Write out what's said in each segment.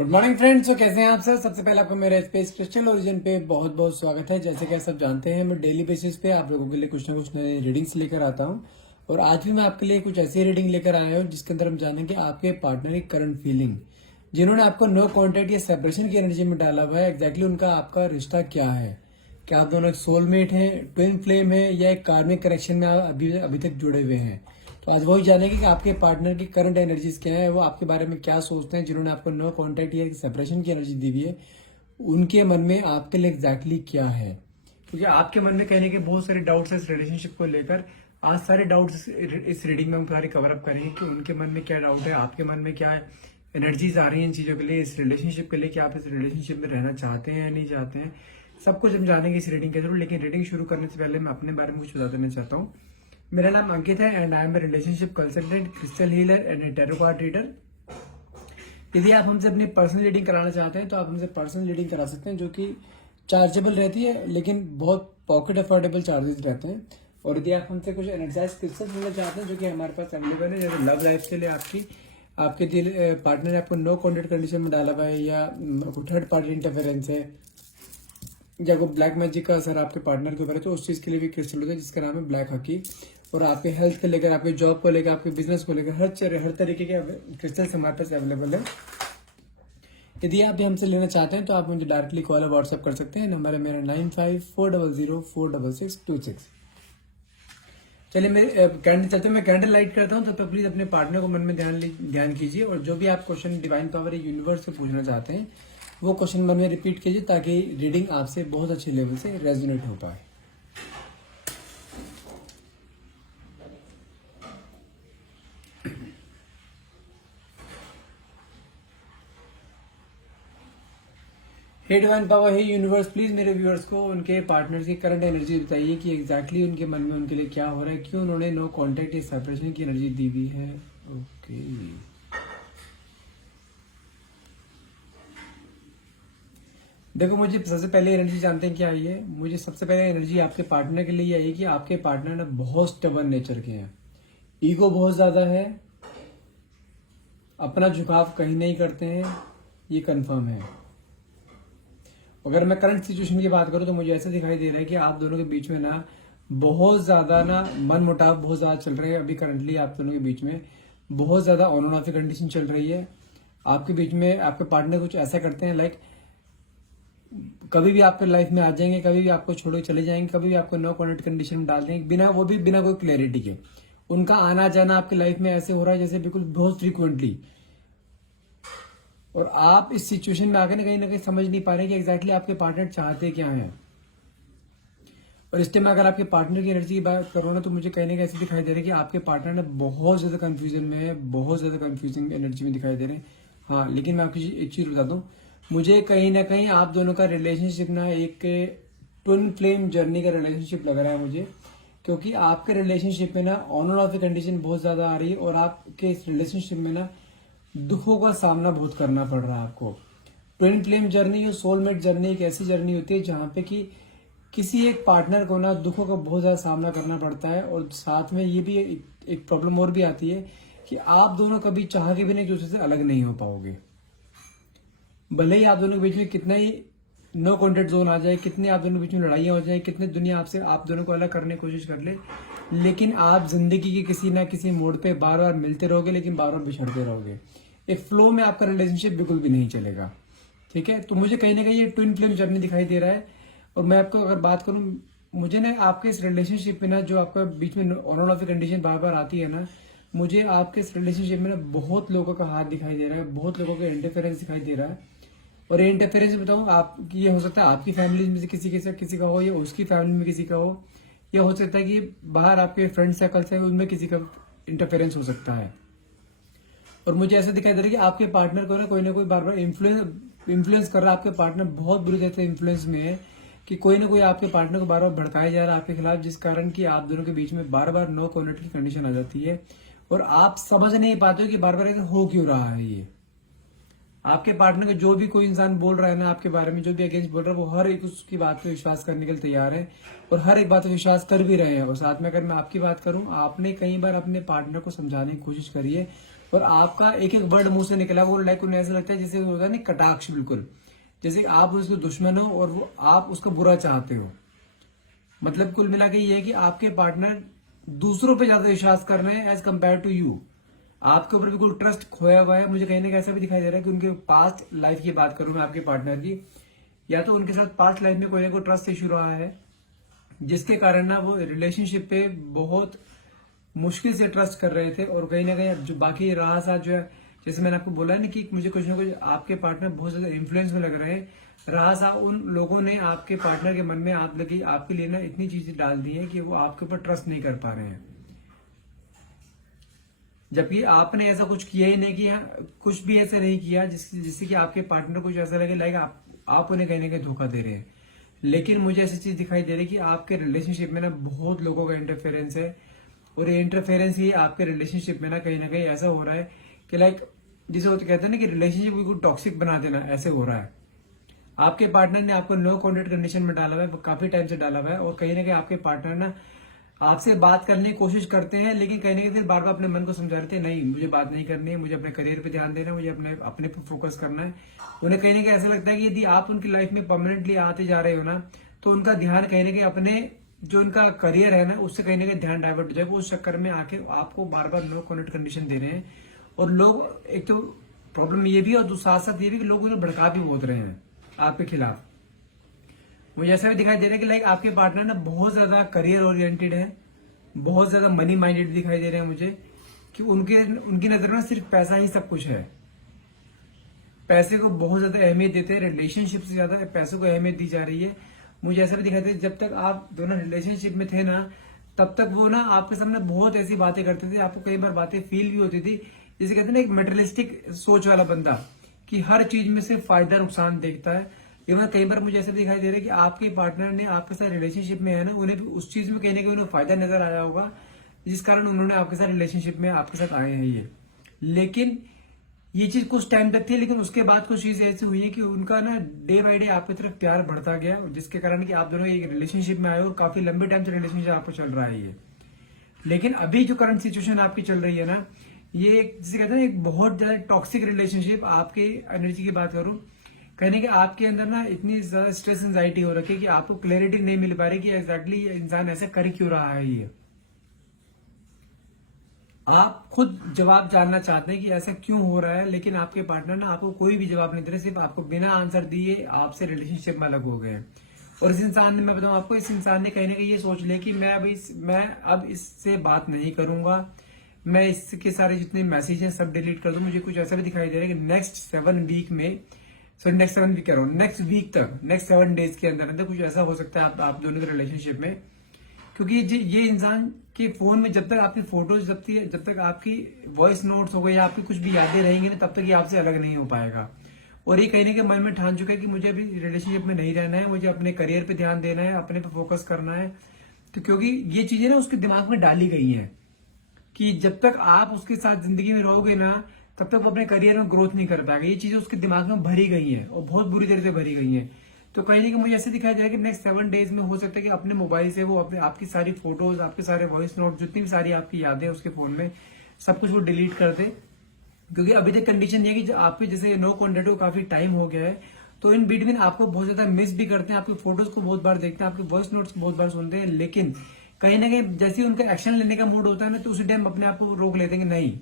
Good morning friends. तो कैसे हैं आप सर? सबसे पहले आपको मेरे स्पेस क्रिस्टल ओरिजिन पे बहुत बहुत स्वागत है। जैसे कि आप सब जानते हैं, मैं डेली बेसिस पे आप लोगों के लिए कुछ ना कुछ नए रीडिंग्स लेकर आता हूं। और आज भी मैं आपके लिए कुछ ऐसी रीडिंग लेकर आया हूं जिसके अंदर हम जानेंगे आपके पार्टनर की करंट फीलिंग, जिन्होंने आपको नो कॉन्टेक्ट या सेपरेशन की एनर्जी में डाला हुआ है। एग्जैक्टली उनका आपका रिश्ता क्या है? क्या आप दोनों एक सोलमेट हैं, ट्विन फ्लेम है, या एक कार्मिक कनेक्शन में आप अभी तक जुड़े हुए हैं? तो आज वही जानेंगे कि आपके पार्टनर की करंट एनर्जीज क्या है, वो आपके बारे में क्या सोचते हैं, जिन्होंने आपको नो कॉन्टेक्ट या सेपरेशन की एनर्जी दी हुई है। उनके मन में आपके लिए एग्जैक्टली क्या है? क्योंकि आपके मन में कहने के बहुत सारे डाउट्स है इस रिलेशनशिप को लेकर। आज सारे डाउट्स इस रीडिंग में हम सारे कवर अप करेंगे कि उनके मन में क्या डाउट है, आपके मन में क्या एनर्जीज आ रही है इन चीजों के लिए, इस रिलेशनशिप के लिए, कि आप इस रिलेशनशिप में रहना चाहते हैं या नहीं चाहते हैं। सब कुछ हम जानेंगे इस रीडिंग के थ्रू। लेकिन रीडिंग शुरू करने से पहले मैं अपने बारे में कुछ बता देना चाहता हूँ। मेरा नाम अंकित है and I am a relationship consultant, crystal healer and a tarot card reader. यदि आप हमसे अपनी पर्सनल रीडिंग कराना चाहते हैं तो आप हमसे पर्सनल रीडिंग करा सकते हैं, जो कि चार्जेबल रहती है, लेकिन बहुत पॉकेट अफोर्डेबल चार्जेस रहते हैं। और यदि आप हमसे कुछ एनर्जाइज क्रिस्टल लेना चाहते हैं, जो कि हमारे पास अवेलेबल है, जैसे लव लाइफ के लिए आपके दिल पार्टनर ने आपको नो कॉन्टेक्ट कंडीशन में डाला हुआ है, या थर्ड पार्टी इंटरफेरेंस है, या कोई ब्लैक मैजिक का असर आपके पार्टनर के ऊपर है, तो उस चीज के लिए भी क्रिस्टल होता है जिसका नाम है ब्लैक हकी। और आपके हेल्थ को लेकर, आपके जॉब को लेकर, आपके बिजनेस को लेकर हर तरीके के क्रिस्टल्स हमारे पास अवेलेबल है। यदि आप भी हमसे लेना चाहते हैं तो आप मुझे डायरेक्टली कॉल या व्हाट्सएप कर सकते हैं। नंबर है मेरा 9540046626। चलिए मेरे कैंडल चलते हैं, मैं कैंडल लाइट करता हूँ। तो प्लीज अपने पार्टनर को मन में ध्यान कीजिए, और जो भी आप क्वेश्चन डिवाइन पावर या यूनिवर्स से पूछना चाहते हैं वो क्वेश्चन मन में रिपीट कीजिए, ताकि रीडिंग आपसे बहुत अच्छे लेवल से रेजोनेट हो पाए। हे डिवाइन पावर, हे यूनिवर्स, प्लीज मेरे व्यूअर्स को उनके पार्टनर्स की करंट एनर्जी बताइए कि एग्जैक्टली उनके मन में उनके लिए क्या हो रहा है, क्यों उन्होंने नो कॉन्टेक्ट या सेपरेशन की एनर्जी दी हुई है। ओके, देखो मुझे सबसे पहले एनर्जी जानते हैं क्या आई है। मुझे सबसे पहले एनर्जी आपके पार्टनर के लिए आई है कि आपके पार्टनर ना बहुत स्टबर्न नेचर के हैं, ईगो बहुत ज्यादा है, अपना झुकाव कहीं नहीं करते हैं, ये कंफर्म है। अगर मैं करंट सिचुएशन की बात करूं तो मुझे ऐसा दिखाई दे रहा है कि आप दोनों के बीच में ना बहुत ज्यादा ना मन मुटाव बहुत ज्यादा चल रहे हैं। अभी करंटली आप दोनों के बीच में बहुत ज्यादा ऑन एंड ऑफ की कंडीशन चल रही है। आपके बीच में आपके पार्टनर कुछ ऐसा करते हैं, लाइक कभी भी आपके लाइफ में आ जाएंगे, कभी भी आपको छोड़ के चले जाएंगे, कभी भी आपको नो कॉन्टेक्ट कंडीशन में डाल देंगे, बिना कोई क्लैरिटी के। उनका आना जाना आपके लाइफ में ऐसे हो रहा है जैसे बिल्कुल बहुत फ्रीक्वेंटली। और आप इस सिचुएशन में आकर ना कहीं समझ नहीं पा रहे कि एग्जैक्टली आपके पार्टनर चाहते क्या हैं। और इस टाइम अगर आपके पार्टनर की एनर्जी की बात करो ना, तो मुझे कहीं ना कहीं ऐसे दिखाई दे रहा है कि आपके पार्टनर ना बहुत ज्यादा कंफ्यूजन में है, बहुत ज्यादा कंफ्यूजिंग एनर्जी में दिखाई दे रहे हैं। हाँ, लेकिन मैं आपको एक चीज बता दूं, मुझे कहीं ना कहीं आप दोनों का रिलेशनशिप ना एक ट्विन फ्लेम जर्नी का रिलेशनशिप लग रहा है मुझे। क्योंकि आपके रिलेशनशिप में ना ऑन एंड ऑफ की कंडीशन बहुत ज्यादा आ रही है, और आपके इस रिलेशनशिप में ना दुखों का सामना बहुत करना पड़ रहा है आपको। ट्विन फ्लेम जर्नी और सोलमेट जर्नी एक ऐसी जर्नी होती है जहां पे कि किसी एक पार्टनर को ना दुखों का बहुत ज्यादा सामना करना पड़ता है। और साथ में ये भी एक प्रॉब्लम और भी आती है कि आप दोनों कभी चाह के भी नहीं एक दूसरे से अलग नहीं हो पाओगे। भले ही आप दोनों के बीच में कितना ही नो कॉन्टेक्ट जोन आ जाए, कितने आप दोनों के बीच में लड़ाइयां हो जाए, कितने दुनिया आपसे आप दोनों को अलग करने की कोशिश कर ले, लेकिन आप जिंदगी के किसी ना किसी मोड़ पे बार बार मिलते रहोगे, लेकिन बार बार बिछड़ते रहोगे। एक फ्लो में आपका रिलेशनशिप बिल्कुल भी नहीं चलेगा। ठीक है, तो मुझे कहीं ना कहीं ये ट्विन फ्लेम जर्नी दिखाई दे रहा है। और मैं आपको अगर बात करूं, मुझे ना आपके इस रिलेशनशिप में ना जो आपका बीच में ऑन एंड ऑफ कंडीशन बार बार आती है ना, मुझे आपके इस रिलेशनशिप में ना बहुत लोगों का हाथ दिखाई दे रहा है, बहुत लोगों का इंटरफेरेंस दिखाई दे रहा है। और ये इंटरफेरेंस बताऊं आप, ये हो सकता है आपकी फैमिली में से किसी का हो, या उसकी फैमिली में किसी का हो, या हो सकता है कि बाहर आपके फ्रेंड सर्कल से उनमें किसी का इंटरफेरेंस हो सकता है। और मुझे ऐसा दिखाई दे रहा है कि आपके पार्टनर को ना कोई बार बार इन्फ्लुएंस कर रहा है। आपके पार्टनर बहुत बुरी तरह से इन्फ्लुएंस में है कि कोई ना कोई आपके पार्टनर को बार बार भड़काया जा रहा है आपके खिलाफ, जिस कारण कि आप दोनों के बीच में बार बार नो कॉन्टेक्ट की कंडीशन आ जाती है। और आप समझ नहीं पाते हो कि बार बार ऐसा हो क्यों रहा है। ये आपके पार्टनर को जो भी कोई इंसान बोल रहा है ना आपके बारे में, जो भी अगेंस्ट बोल रहा है, वो हर एक उसकी बात पे विश्वास करने के लिए तैयार है, और हर एक बात पे विश्वास कर भी रहे हैं। और साथ में अगर मैं आपकी बात करूं, आपने कई बार अपने पार्टनर को समझाने की कोशिश करी है, और आपका एक एक वर्ड मुंह से निकला वो लाइक उन्हें ऐसा लगता है जैसे होता है ना कटाक्ष, बिल्कुल जैसे आप उसके दुश्मन हो और वो आप उसका बुरा चाहते हो। मतलब कुल मिला के ये है कि आपके पार्टनर दूसरों पे ज्यादा विश्वास कर रहे हैं एज कम्पेयर टू यू। आपके ऊपर बिल्कुल ट्रस्ट खोया हुआ है। मुझे कहीं ना कहीं ऐसा भी दिखाई दे रहा है कि उनके पास्ट लाइफ की बात करूं मैं आपके पार्टनर की, या तो उनके साथ पास्ट लाइफ में कोई ना कोई ट्रस्ट इशू रहा है जिसके कारण ना वो रिलेशनशिप पे बहुत मुश्किल से ट्रस्ट कर रहे थे। और कहीं ना कहीं जो बाकी रहा साथ जो है, जैसे मैंने आपको बोला है ना कि मुझे कुछ ना कुछ आपके पार्टनर बहुत ज्यादा इन्फ्लुएंस में लग रहे हैं। रहा सा उन लोगों ने आपके पार्टनर के मन में आप लगी आपके लिए ना इतनी चीजें डाल दी है कि वो आपके ऊपर ट्रस्ट नहीं कर पा रहे हैं, जबकि आपने ऐसा कुछ किया ही नहीं, किया कुछ भी ऐसा नहीं किया जिससे कि आपके पार्टनर को कुछ ऐसा लगे लाइक आप उन्हें कहीं ना कहीं धोखा दे रहे हैं। लेकिन मुझे ऐसी चीज दिखाई दे रही है कि आपके रिलेशनशिप में ना बहुत लोगों का इंटरफेरेंस है। और ये इंटरफेरेंस ही आपके रिलेशनशिप में ना कहीं ऐसा हो रहा है कि लाइक जिसे वो कहते हैं ना कि रिलेशनशिप को टॉक्सिक बना देना, ऐसे हो रहा है। आपके पार्टनर ने आपको नो कॉन्टेक्ट कंडीशन में डाला हुआ है, काफी टाइम से डाला हुआ है। और कहीं ना कहीं आपके पार्टनर ना आपसे बात करने की कोशिश करते हैं, लेकिन कहीं ना कहीं फिर बार बार अपने मन को समझाते हैं नहीं मुझे बात नहीं करनी है, मुझे अपने करियर पे ध्यान देना है, मुझे अपने पे फोकस करना है। उन्हें कहीं ना कहीं ऐसा लगता है कि यदि आप उनकी लाइफ में परमानेंटली आते जा रहे हो ना, तो उनका ध्यान कहीं ना कहीं अपने जो उनका करियर है ना उससे कहीं ना कहीं ध्यान डाइवर्ट हो जाएगा। उस चक्कर में आके आपको बार बार नो कॉन्टेक्ट कंडीशन दे रहे हैं। और लोग, एक तो प्रॉब्लम ये भी और साथ साथ ये भी कि लोग उन्हें भड़का भी बहुत रहे हैं आपके खिलाफ। मुझे ऐसा भी दिखाई दे रहा है कि लाइक आपके पार्टनर ना बहुत ज्यादा करियर ओरिएंटेड है, बहुत ज्यादा मनी माइंडेड दिखाई दे रहे हैं मुझे, कि उनकी नजर में सिर्फ पैसा ही सब कुछ है। पैसे को बहुत ज्यादा अहमियत देते हैं, रिलेशनशिप से ज्यादा पैसों को अहमियत दी जा रही है। मुझे ऐसा भी दिखाई दे जब तक आप दोनों रिलेशनशिप में थे ना, तब तक वो ना आपके सामने बहुत ऐसी बातें करते थे, आपको कई बार बातें फील भी होती थी, जैसे कहते हैं ना एक मेटेरियलिस्टिक सोच वाला बंदा कि हर चीज में सिर्फ फायदा नुकसान देखता है। इवन कई बार मुझे ऐसा दिखाई दे रहा है कि आपके पार्टनर ने आपके साथ रिलेशनशिप में है ना, उन्हें भी उस चीज में कहीं ना कहीं उन्हें फायदा नजर आया होगा, जिस कारण उन्होंने आपके साथ रिलेशनशिप में आपके साथ आए हैं ये। लेकिन ये चीज कुछ टाइम तक थी, लेकिन उसके बाद कुछ चीजें ऐसी हुई है कि उनका ना डे बाय डे आपकी तरफ प्यार बढ़ता गया, जिसके कारण कि आप दोनों एक रिलेशनशिप में आए और काफी लंबे टाइम से रिलेशनशिप आपको चल रहा है ये। लेकिन अभी जो करंट सिचुएशन आपकी चल रही है ना, ये जिसे कहते हैं एक बहुत ज्यादा टॉक्सिक रिलेशनशिप, आपके एनर्जी की बात करूं, कहने के आपके अंदर ना इतनी ज्यादा स्ट्रेस एंजाइटी हो रखी है कि आपको क्लैरिटी नहीं मिल पा रही कि एग्जैक्टली ये इंसान ऐसा कर क्यों रहा है। ये आप खुद जवाब जानना चाहते हैं कि ऐसा क्यों हो रहा है, लेकिन आपके पार्टनर ना आपको कोई भी जवाब नहीं दे रहे, सिर्फ आपको बिना आंसर दिए आपसे रिलेशनशिप में अलग हो गए हैं। और इस इंसान ने, मैं बताऊं आपको, इस इंसान ने कहीं ना कहीं ये सोच लिया कि मैं अब इससे बात नहीं करूंगा, मैं इसके सारे जितने मैसेज हैं सब डिलीट कर दूं। मुझे कुछ ऐसा भी दिखाई दे रहा है कि नेक्स्ट 7 वीक में, सॉरी नेक्स्ट 7 वीक कह रहा हूं, नेक्स्ट वीक तक, नेक्स्ट 7 डेज के अंदर अंदर कुछ ऐसा हो सकता है आप दोनों के रिलेशनशिप में। क्योंकि ये इंसान के फोन में जब तक आपकी फोटोज, जब तक आपकी वॉइस नोट्स हो गए या आपकी कुछ भी यादें रहेंगी ना, तब तक ये आपसे अलग नहीं हो पाएगा। और ये कहीं ना कहीं मन में ठान चुका है कि मुझे अभी रिलेशनशिप में नहीं रहना है, मुझे अपने करियर पे ध्यान देना है, अपने पे फोकस करना है। तो क्योंकि ये चीजें ना उसके दिमाग में डाली गई हैं कि जब तक आप उसके साथ जिंदगी में रहोगे ना, तब तक वो अपने करियर में ग्रोथ नहीं कर पाएगा। ये चीजें उसके दिमाग में भरी गई हैं और बहुत बुरी तरह से भरी गई हैं। तो कहीं ना कहीं मुझे ऐसे दिखाई दे रहा है कि नेक्स्ट 7 डेज में हो सकता है कि अपने मोबाइल से वो अपने आपकी सारी फोटोज, आपके सारे वॉइस नोट, जितनी भी सारी आपकी यादें उसके फोन में, सब कुछ वो डिलीट कर दे। क्योंकि अभी तक कंडीशन ये है कि आपके जैसे नो कॉन्टेक्ट को काफी टाइम हो गया है, तो इन बिटवीन आपको बहुत ज्यादा मिस भी करते हैं, आपकी फोटोज को बहुत बार देखते हैं, आपके वॉइस नोट्स को बहुत बार सुनते हैं। लेकिन कहीं ना कहीं जैसे उनका एक्शन लेने का मूड होता है ना, तो उसी टाइम अपने आप को रोक लेते हैं कि नहीं,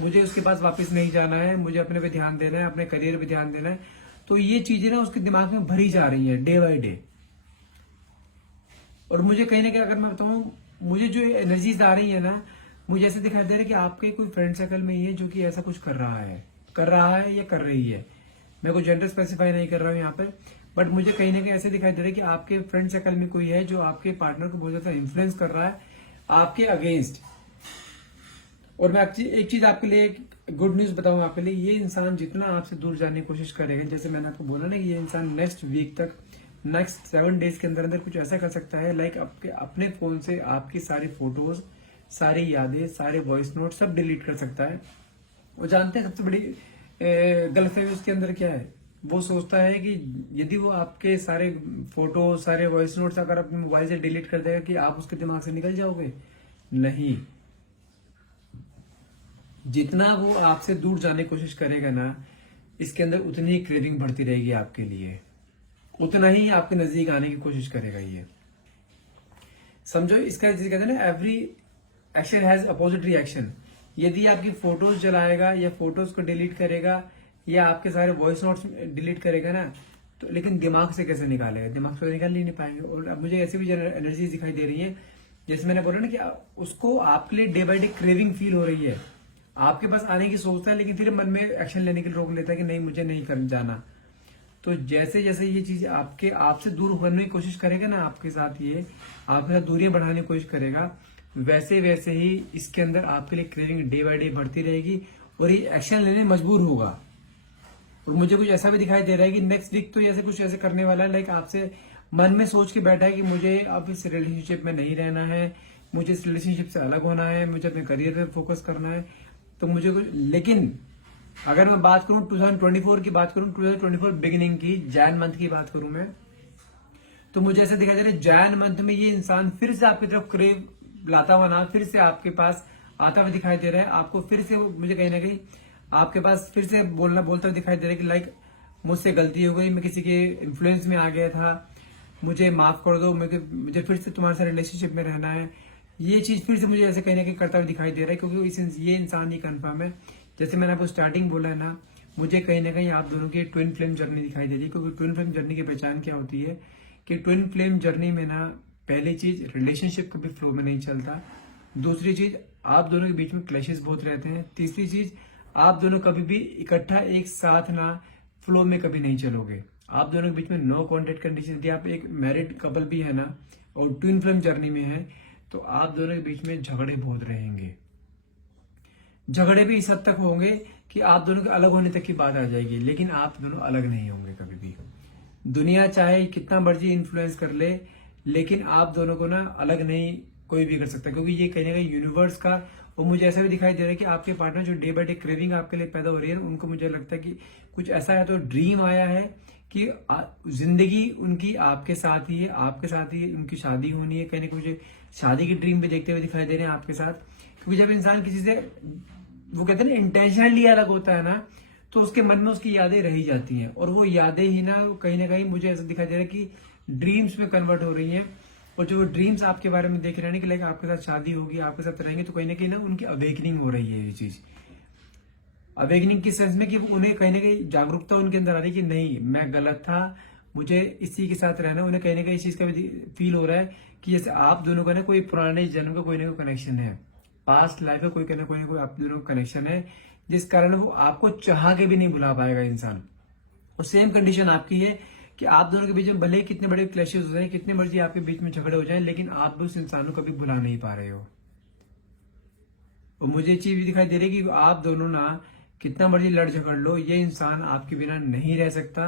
मुझे उसके पास वापस नहीं जाना है, मुझे अपने पे ध्यान देना है, अपने करियर पे ध्यान देना है। तो ये चीजें ना उसके दिमाग में भरी जा रही है डे बाय डे। और मुझे कहीं ना कहीं, अगर मैं बताऊं, मुझे जो एनर्जीज आ रही है ना, मुझे ऐसे दिखाई दे रहा है कि आपके कोई फ्रेंड सर्कल में ही है जो कि ऐसा कुछ कर रहा है या कर रही है। मैं कोई जेंडर स्पेसिफाई नहीं कर रहा हूं यहाँ पर, बट मुझे कहीं ना कहीं ऐसे दिखाई दे रहा है कि आपके फ्रेंड सर्कल में कोई है जो आपके पार्टनर को बहुत ज्यादा इन्फ्लुएंस कर रहा है आपके अगेंस्ट। और मैं एक चीज आपके लिए, गुड न्यूज बताऊं आपके लिए, ये इंसान जितना आपसे दूर जाने की कोशिश करेगा, जैसे मैंने आपको बोला ना कि ये इंसान नेक्स्ट वीक तक, नेक्स्ट 7 डेज के अंदर अंदर कुछ ऐसा कर सकता है लाइक आपके अपने फोन से आपकी सारी फोटोज, सारी यादें, सारे वॉइस नोट सब डिलीट कर सकता है। वो जानते हैं सबसे बड़ी गलतफहमी उसके अंदर क्या है, वो सोचता है कि यदि वो आपके सारे फोटो, सारे वॉइस नोट्स अगर अपने मोबाइल से डिलीट कर देगा कि आप उसके दिमाग से निकल जाओगे। नहीं, जितना वो आपसे दूर जाने की कोशिश करेगा ना, इसके अंदर उतनी ही क्रेविंग बढ़ती रहेगी आपके लिए, उतना ही आपके नजदीक आने की कोशिश करेगा ये। समझो, इसका जैसे कहते हैं ना, every action has opposite reaction. यदि आपकी फोटोज जलाएगा या फोटोज को डिलीट करेगा या आपके सारे वॉइस नोट्स डिलीट करेगा ना, तो लेकिन दिमाग से कैसे निकालेगा? दिमाग से तो निकाल ही नहीं पाएंगे। और अब मुझे ऐसी भी एनर्जी दिखाई दे रही है, जैसे मैंने बोला ना कि उसको आपके लिए day by day craving feel हो रही है, आपके पास आने की सोचता है, लेकिन फिर मन में एक्शन लेने के लिए रोक लेता है कि नहीं, मुझे नहीं कर जाना। तो जैसे जैसे ये चीज आपसे दूर होने की कोशिश करेगा ना, आपके साथ ये आपके साथ दूरियां बढ़ाने की कोशिश करेगा, वैसे वैसे ही इसके अंदर आपके लिए क्रेविंग डे बाय डे बढ़ती रहेगी और ये एक्शन लेने मजबूर होगा। और मुझे कुछ ऐसा भी दिखाई दे रहा है कि नेक्स्ट वीक तो ऐसे कुछ ऐसे करने वाला है, लाइक आपसे मन में सोच के बैठा है कि मुझे अब इस रिलेशनशिप में नहीं रहना है, मुझे इस रिलेशनशिप से अलग होना है, मुझे अपने करियर पे फोकस करना है। तो मुझे कुछ, लेकिन अगर मैं बात करूं 2024 की बात करूं, 2024 बिगिनिंग की, जैन मंथ की बात करूं मैं, तो मुझे ऐसा दिखाई दे रहा है जैन मंथ में ये इंसान फिर से आपकी तरफ क्रेव लाता हुआ ना, फिर से आपके पास आता हुआ दिखाई दे रहा है। आपको फिर से मुझे कहीं ना कहीं आपके पास फिर से बोलता हुआ दिखाई दे रहा है कि लाइक मुझसे गलती हो गई, मैं किसी के इन्फ्लुएंस में आ गया था, मुझे माफ कर दो, मुझे फिर से तुम्हारे साथ रिलेशनशिप में रहना है। ये चीज फिर से मुझे ऐसे कहीं ना कहीं करता हुआ दिखाई दे रहा है, क्योंकि ये इंसान ही कंफर्म है। जैसे मैंने आपको स्टार्टिंग बोला है ना, मुझे कहीं ना कहीं आप दोनों की ट्विन फ्लेम जर्नी दिखाई दे रही है। क्योंकि ट्विन फ्लेम जर्नी की पहचान क्या होती है कि ट्विन फ्लेम जर्नी में ना, पहली चीज रिलेशनशिप कभी फ्लो में नहीं चलता, दूसरी चीज आप दोनों के बीच में क्लैशेस बहुत रहते हैं, तीसरी चीज आप दोनों कभी भी इकट्ठा एक साथ ना फ्लो में कभी नहीं चलोगे। आप दोनों के बीच में नो कॉन्टेक्ट कंडीशन, यदि आप एक मैरिड कपल भी है ना और ट्विन फ्लेम जर्नी में है, तो आप दोनों के बीच में झगड़े बहुत रहेंगे। झगड़े भी इस हद तक होंगे कि आप दोनों के अलग होने तक की बात आ जाएगी, लेकिन आप दोनों अलग नहीं होंगे कभी भी। दुनिया चाहे कितना मर्जी इन्फ्लुएंस कर ले, लेकिन आप दोनों को ना अलग नहीं कोई भी कर सकता, क्योंकि ये कहीं ना कहीं यूनिवर्स का। और मुझे ऐसा भी दिखाई दे रहा है कि आपके पार्टनर जो डे बाय डे क्रेविंग आपके लिए पैदा हो रही है, उनको मुझे लगता है कि कुछ ऐसा है, तो ड्रीम आया है कि जिंदगी उनकी आपके साथ ही है, आपके साथ ही उनकी शादी होनी है। कहीं ना कहीं मुझे शादी की ड्रीम भी देखते हुए दिखाई दे रहे हैं आपके साथ। क्योंकि जब इंसान किसी से, वो कहते हैं ना, इंटेंशनली अलग होता है ना, तो उसके मन में उसकी यादें रही जाती हैं, और वो यादें ही ना कहीं मुझे ऐसा दिखाई दे रहा है कि ड्रीम्स में कन्वर्ट हो रही हैं। और जो ड्रीम्स आपके बारे में देख रहे हैं कि लाइक आपके साथ शादी होगी, आपके साथ रहेंगे, तो कहीं ना उनकी अवेकनिंग हो रही है। ये चीज अवेकनिंग किस सेंस में कि उन्हें कहीं ना कहीं जागरूकता उनके अंदर आ रही है कि नहीं, मैं गलत था, मुझे इसी के साथ रहना। उन्हें कहीं ना कहीं इस चीज का भी फील हो रहा है कि जैसे आप दोनों का ना कोई पुराने जन्म का कोई ना कोई कनेक्शन है, पास्ट लाइफ में कोई ना कोई आप दोनों का कनेक्शन है, जिस कारण वो आपको चाह के भी नहीं भुला पाएगा इंसान। और सेम कंडीशन आपकी है कि आप दोनों के बीच में भले ही कितने बड़े क्लैशेस हो जाए, कितने मर्जी आपके बीच में झगड़े हो जाए, लेकिन आप भी उस इंसान को कभी भुला नहीं पा रहे हो। और मुझे चीज भी दिखाई दे रही है कि आप दोनों ना कितना मर्जी लड़ झगड़ लो, ये इंसान आपके बिना नहीं रह सकता,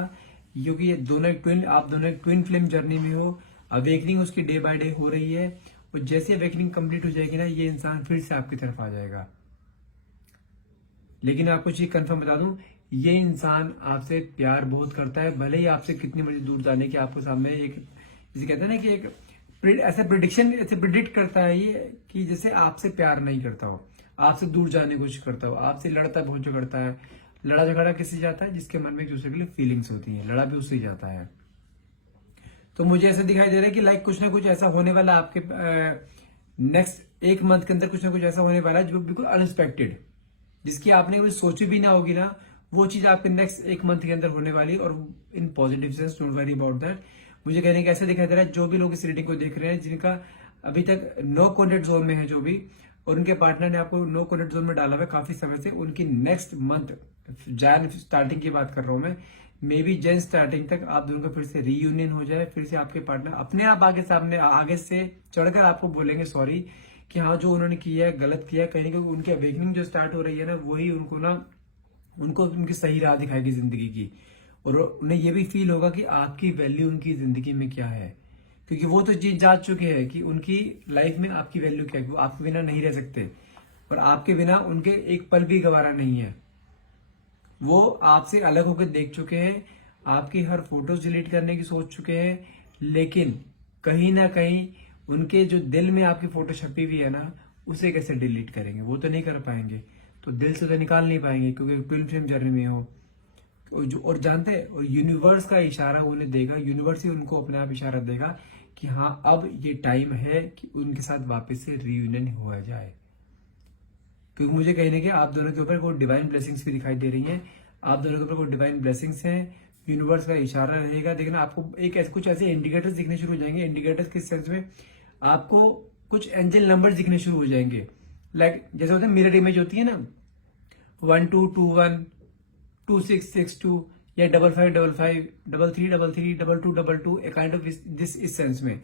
क्योंकि ये आप दोनों एक ट्विन फ्लेम जर्नी में हो। अवेकनिंग उसकी डे बाय डे हो रही है, और जैसे अवेकनिंग कंप्लीट हो जाएगी ना, ये इंसान फिर से आपकी तरफ आ जाएगा। लेकिन आपको चीज कंफर्म बता दूं, ये इंसान आपसे प्यार बहुत करता है, भले ही आपसे कितनी मर्जी दूर जाने की आपको सामने एक, जिसे कहते हैं ना कि एक ऐसा प्रिडिक्ट करता है ये कि जैसे आपसे प्यार नहीं करता हो, आपसे दूर जाने की कोशिश करता हो, आपसे लड़ता बहुत झगड़ता है। लड़ा झगड़ा किससे जाता है? जिसके मन में एक दूसरे के लिए फीलिंग्स होती है, लड़ा भी उससे ही जाता है। तो मुझे ऐसा दिखाई दे रहा है कि लाइक कुछ ना कुछ ऐसा होने वाला आपके नेक्स्ट एक मंथ के अंदर, कुछ ना कुछ ऐसा होने वाला है जो बिल्कुल अनएक्सपेक्टेड, जिसकी आपने कभी सोची भी ना होगी ना, वो चीज आपके नेक्स्ट एक मंथ के अंदर होने वाली है। और in positive sense, don't worry about that. मुझे कहने का ऐसा दिखाई दे रहा है, जो भी लोग इस रीडिंग को देख रहे हैं, जिनका अभी तक नो कॉन्टेक्ट जोन में है जो भी, और उनके पार्टनर ने आपको नो कॉन्टेक्ट जोन में डाला हुआ है काफी समय से, उनकी नेक्स्ट मंथ जैन स्टार्टिंग की बात कर रहा हूं मैं, मे बी जैन स्टार्टिंग तक आप दोनों का फिर से रीयूनियन हो जाए, फिर से आपके पार्टनर अपने आप आगे से चढ़कर आपको बोलेंगे सॉरी कि हाँ, जो उन्होंने किया है गलत किया है। कहीं ना कहीं उनकी अवेकनिंग जो स्टार्ट हो रही है ना, वही उनको उनकी सही राह दिखाएगी जिंदगी की। और उन्हें ये भी फील होगा कि आपकी वैल्यू उनकी जिंदगी में क्या है, क्योंकि वो तो चीज जान चुके हैं कि उनकी लाइफ में आपकी वैल्यू क्या है। वो आपके बिना नहीं रह सकते, और आपके बिना उनके एक पल भी गवारा नहीं है। वो आपसे अलग होकर देख चुके हैं, आपकी हर फोटोज डिलीट करने की सोच चुके हैं, लेकिन कहीं ना कहीं उनके जो दिल में आपकी फोटो छपी हुई है ना, उसे कैसे डिलीट करेंगे? वो तो नहीं कर पाएंगे। तो दिल से तो निकाल नहीं पाएंगे क्योंकि ट्विन फ्लेम जर्नी में हो। और जानते हैं, और यूनिवर्स का इशारा उन्हें देगा, यूनिवर्स ही उनको अपने आप इशारा देगा कि हाँ अब ये टाइम है कि उनके साथ वापस से रियूनियन हो जाए। क्योंकि मुझे कहीं ना कहीं आप दोनों के ऊपर कोई डिवाइन ब्लेसिंग्स भी दिखाई दे रही हैं, आप दोनों के ऊपर कोई डिवाइन ब्लेसिंग्स हैं, यूनिवर्स का इशारा रहेगा। देखना आपको कुछ ऐसे इंडिकेटर्स दिखने शुरू हो जाएंगे। इंडिकेटर्स किस सेंस में, आपको कुछ एंजल नंबर्स दिखने शुरू हो जाएंगे। लाइक जैसे होता है मिरर इमेज होती है ना, 1221, 2662 या 5555, 3333, 2222, ए काइंड ऑफ दिस इस सेंस में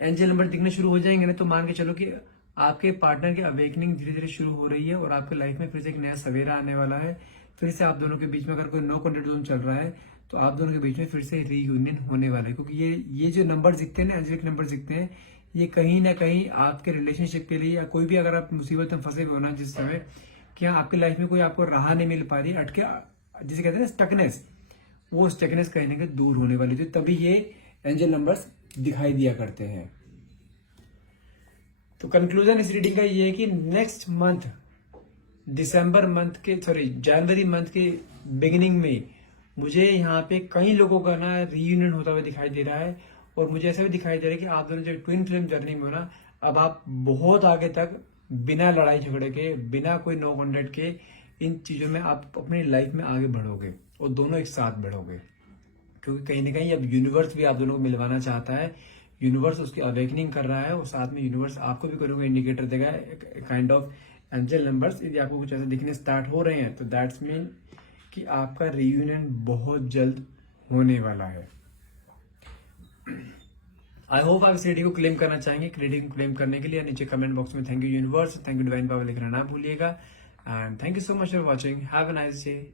एंजल नंबर दिखने शुरू हो जाएंगे ना, तो मान के चलो कि आपके पार्टनर की अवेकनिंग धीरे धीरे शुरू हो रही है और आपके लाइफ में फिर से एक नया सवेरा आने वाला है। फिर से आप दोनों के बीच में अगर कोई नो कॉन्टेक्ट जोन चल रहा है तो आप दोनों के बीच में फिर से रीयूनियन होने वाला है। क्योंकि ये जो नंबर दिखते हैं ना, एंजलिक नंबर दिखते हैं, ये कहीं ना कहीं आपके रिलेशनशिप के लिए या कोई भी अगर आप मुसीबत में फंसे हुए हो ना जिस समय कि आपके लाइफ में कोई आपको राह नहीं मिल पा रही, अटके, जिसे कहते हैं ना स्टकनेस, वो स्टकनेस कहीं ना कहीं दूर होने वाली थी, तभी ये एंजल नंबर्स दिखाई दिया करते हैं। तो कंक्लूजन इस रीडिंग का ये है कि नेक्स्ट मंथ जनवरी मंथ के बिगिनिंग में मुझे यहाँ पे कई लोगों का ना रीयूनियन होता हुआ दिखाई दे रहा है। और मुझे ऐसा भी दिखाई दे रहा है कि आप दोनों जो ट्विन फ्लेम जर्नी में हो ना, अब आप बहुत आगे तक बिना लड़ाई झगड़े के, बिना कोई नो कॉन्टेक्ट के इन चीजों में आप अपनी लाइफ में आगे बढ़ोगे और दोनों एक साथ बढ़ोगे। क्योंकि कहीं ना कहीं अब यूनिवर्स भी आप दोनों को मिलवाना चाहता है, यूनिवर्स उसकी अवेकनिंग कर रहा है और साथ में यूनिवर्स आपको भी कोई इंडिकेटर देगा, काइंड ऑफ एंजल नंबर्स। यदि आपको कुछ ऐसे दिखने स्टार्ट हो रहे हैं तो दैट्स मीन कि आपका रियूनियन बहुत जल्द होने वाला है। आई होप आप इस रीडिंग को क्लेम करना चाहेंगे। रीडिंग को क्लेम करने के लिए नीचे कमेंट बॉक्स में thank you universe, thank you divine power लिखना ना भूलिएगा। And thank you so much for watching. Have a nice day.